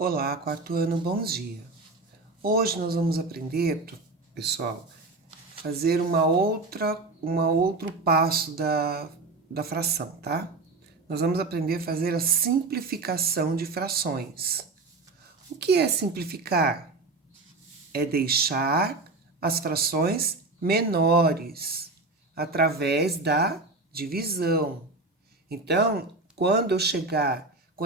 Olá, quarto ano, bom dia. Hoje nós vamos aprender, pessoal, fazer outro passo da fração, tá? Nós vamos aprender a fazer a simplificação de frações. O que é simplificar? É deixar as frações menores através da divisão. Então, quando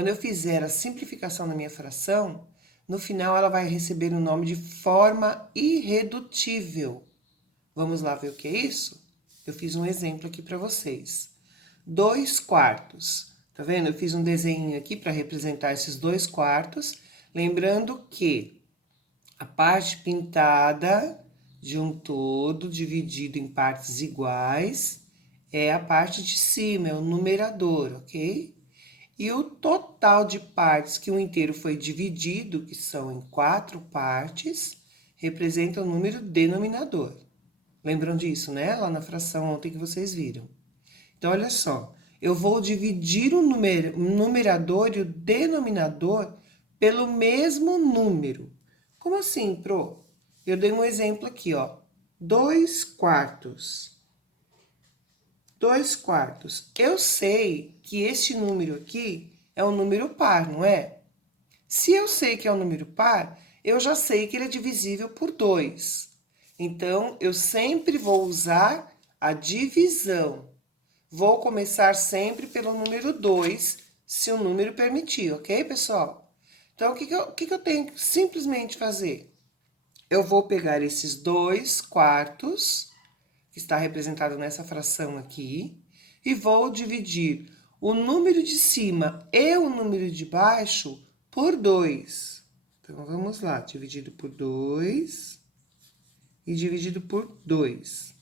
eu fizer a simplificação da minha fração, no final ela vai receber o nome de forma irredutível. Vamos lá ver o que é isso? Eu fiz um exemplo aqui para vocês. 2/4. Tá vendo? Eu fiz um desenho aqui para representar esses 2/4, lembrando que a parte pintada de um todo dividido em partes iguais é a parte de cima, é o numerador, ok? E o total de partes que o inteiro foi dividido, que são em 4 partes, representa o número denominador. Lembram disso, né? Lá na fração ontem que vocês viram. Então, olha só, eu vou dividir o numerador e o denominador pelo mesmo número. Como assim, Pro? Eu dei um exemplo aqui, ó. 2/4. 2/4. Eu sei que este número aqui é um número par, não é? Se eu sei que é um número par, eu já sei que ele é divisível por 2. Então, eu sempre vou usar a divisão. Vou começar sempre pelo número 2, se o número permitir, ok, pessoal? Então, o que eu tenho que simplesmente fazer? Eu vou pegar esses 2/4, que está representado nessa fração aqui, e vou dividir o número de cima e o número de baixo por 2. Então, vamos lá, dividido por 2 e dividido por 2.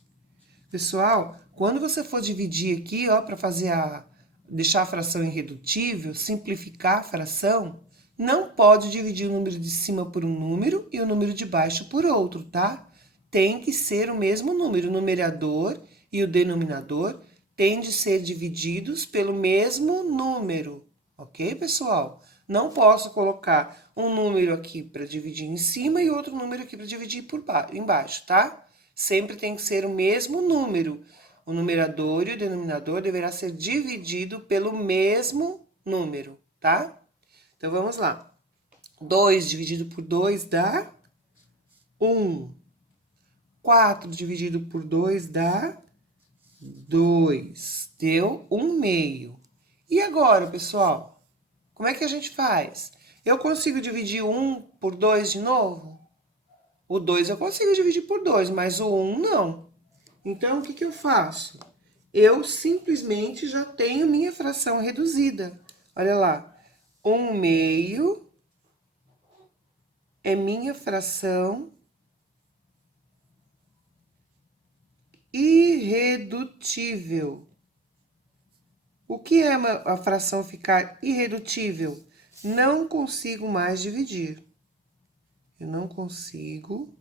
Pessoal, quando você for dividir aqui, ó, para deixar a fração irredutível, simplificar a fração, não pode dividir o número de cima por um número e o número de baixo por outro, tá? Tem que ser o mesmo número. O numerador e o denominador têm de ser divididos pelo mesmo número, ok, pessoal? Não posso colocar um número aqui para dividir em cima e outro número aqui para dividir embaixo, tá? Sempre tem que ser o mesmo número. O numerador e o denominador deverá ser dividido pelo mesmo número, tá? Então, vamos lá. 2 dividido por 2 dá 1. 4 dividido por 2 dá 2. Deu 1/2. E agora, pessoal? Como é que a gente faz? Eu consigo dividir 1 por 2 de novo? O 2 eu consigo dividir por 2, mas o 1 não. Então, o que eu faço? Eu simplesmente já tenho minha fração reduzida. Olha lá, 1/2 é minha fração irredutível. O que é a fração ficar irredutível? Não consigo mais dividir. Eu não consigo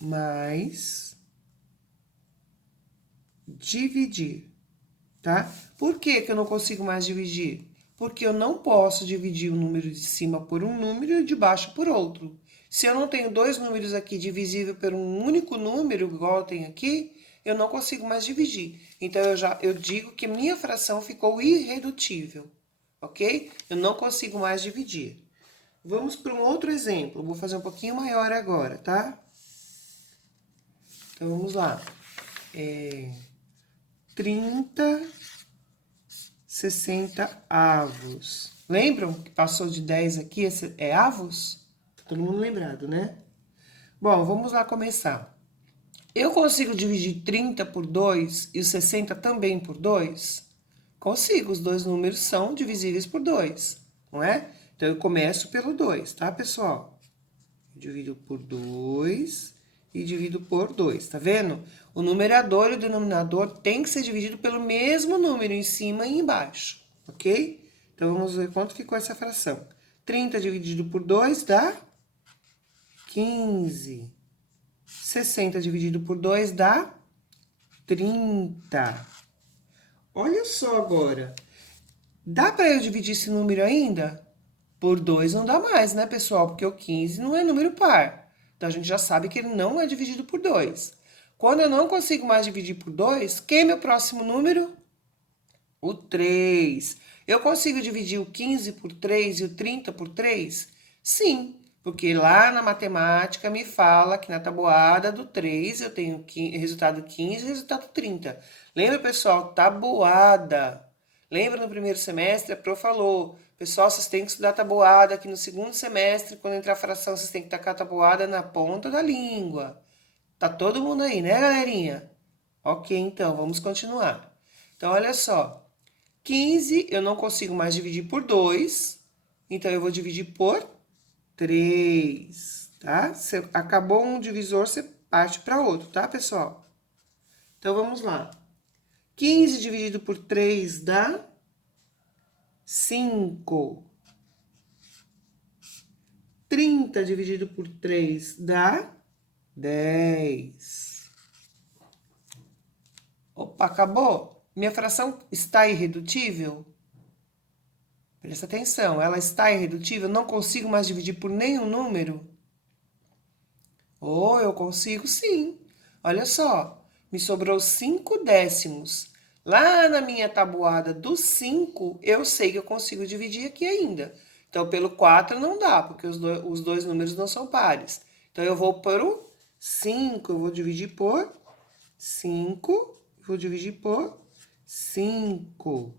mais dividir, tá? Por que eu não consigo mais dividir? Porque eu não posso dividir o número de cima por um número e o de baixo por outro. Se eu não tenho dois números aqui divisível por um único número, igual eu tenho aqui, eu não consigo mais dividir. Então, eu digo que minha fração ficou irredutível, ok? Eu não consigo mais dividir. Vamos para um outro exemplo. Vou fazer um pouquinho maior agora, tá? Então, vamos lá. 30 60 avos. Lembram que passou de 10 aqui? Esse é avos? Todo mundo lembrado, né? Bom, vamos lá começar. Eu consigo dividir 30 por 2 e os 60 também por 2? Consigo, os dois números são divisíveis por 2, não é? Então, eu começo pelo 2, tá, pessoal? Divido por 2 e divido por 2, tá vendo? O numerador e o denominador tem que ser dividido pelo mesmo número, em cima e embaixo, ok? Então, vamos ver quanto ficou essa fração. 30 dividido por 2 dá 15. 60 dividido por 2 dá 30. Olha só agora. Dá para eu dividir esse número ainda? Por 2 não dá mais, né, pessoal? Porque o 15 não é número par. Então, a gente já sabe que ele não é dividido por 2. Quando eu não consigo mais dividir por 2, quem é meu próximo número? O 3. Eu consigo dividir o 15 por 3 e o 30 por 3? Sim, porque lá na matemática me fala que na tabuada do 3 eu tenho resultado 15 e resultado 30. Lembra, pessoal? Tabuada. Lembra no primeiro semestre, a prof falou, pessoal, vocês têm que estudar tabuada, que no segundo semestre, quando entrar a fração, vocês têm que tacar a tabuada na ponta da língua. Tá todo mundo aí, né, galerinha? Ok, então, vamos continuar. Então, olha só. 15 eu não consigo mais dividir por 2, então eu vou dividir por 3, tá? Se acabou um divisor, você parte para outro, tá, pessoal? Então, vamos lá. 15 dividido por 3 dá 5. 30 dividido por 3 dá 10. Opa, acabou? Minha fração está irredutível? Presta atenção, ela está irredutível? Não consigo mais dividir por nenhum número? Oh, eu consigo sim. Olha só, me sobrou 5 décimos. Lá na minha tabuada dos 5, eu sei que eu consigo dividir aqui ainda. Então, pelo 4 não dá, porque os dois números não são pares. Então, eu vou para o 5, eu vou dividir por 5, vou dividir por 5.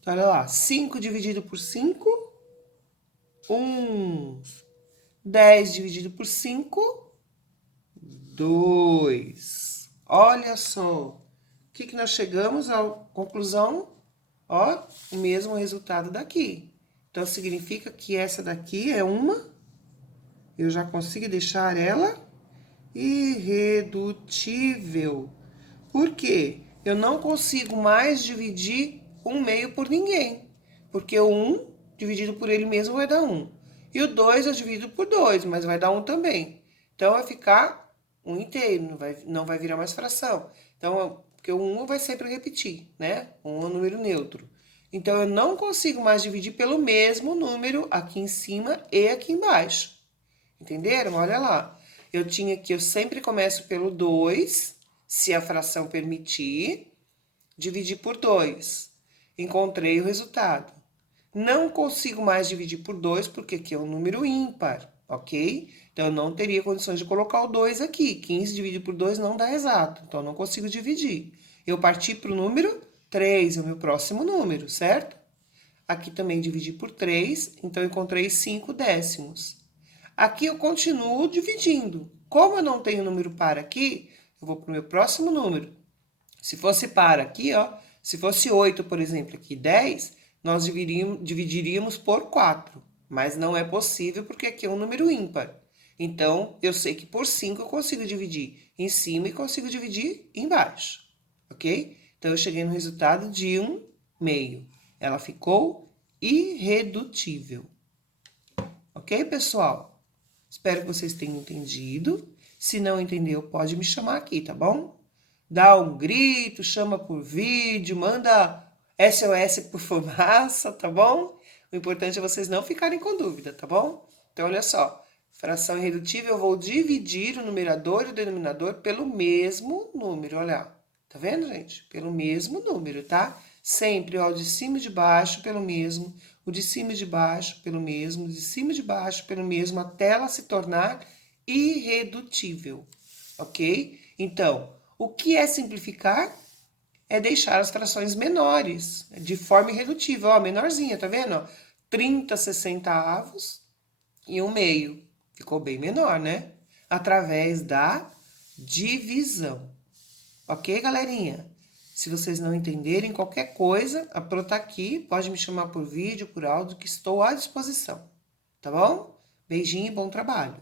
Então, olha lá, 5 dividido por 5, 1. 10 dividido por 5, 2. Olha só. O que nós chegamos à conclusão? Ó, o mesmo resultado daqui. Então, significa que essa daqui é uma. Eu já consigo deixar ela irredutível. Por quê? Eu não consigo mais dividir 1/2 por ninguém. Porque o 1 dividido por ele mesmo vai dar 1. E o 2 eu divido por 2, mas vai dar 1 também. Então, vai ficar 1 inteiro, não vai virar mais fração. Então, porque o 1 vai sempre repetir, né? 1 é um número neutro. Então, eu não consigo mais dividir pelo mesmo número aqui em cima e aqui embaixo. Entenderam? Olha lá. Eu sempre começo pelo 2, se a fração permitir, dividir por 2. Encontrei o resultado. Não consigo mais dividir por 2, porque aqui é um número ímpar, ok? Então, eu não teria condições de colocar o 2 aqui. 15 dividido por 2 não dá exato, então eu não consigo dividir. Eu parti para o número 3, é o meu próximo número, certo? Aqui também dividi por 3, então eu encontrei 5 décimos. Aqui eu continuo dividindo. Como eu não tenho número par aqui, eu vou para o meu próximo número. Se fosse par aqui, ó, se fosse 8, por exemplo, aqui 10, nós dividiríamos por 4. Mas não é possível porque aqui é um número ímpar. Então, eu sei que por 5 eu consigo dividir em cima e consigo dividir embaixo. Ok? Então, eu cheguei no resultado de 1/2. Ela ficou irredutível. Ok, pessoal? Espero que vocês tenham entendido. Se não entendeu, pode me chamar aqui, tá bom? Dá um grito, chama por vídeo, manda SOS por fumaça, tá bom? O importante é vocês não ficarem com dúvida, tá bom? Então, olha só. Fração irredutível, eu vou dividir o numerador e o denominador pelo mesmo número, olha. Tá vendo, gente? Pelo mesmo número, tá? Sempre, ó, de cima e de baixo pelo mesmo, o de cima e de baixo pelo mesmo, o de cima e de baixo pelo mesmo, até ela se tornar irredutível, ok? Então, o que é simplificar? É deixar as frações menores, de forma irredutível, ó, menorzinha, tá vendo? Ó, 30 60avos e 1/2. Ficou bem menor, né? Através da divisão. Ok, galerinha? Se vocês não entenderem qualquer coisa, a Pro tá aqui, pode me chamar por vídeo, por áudio, que estou à disposição. Tá bom? Beijinho e bom trabalho.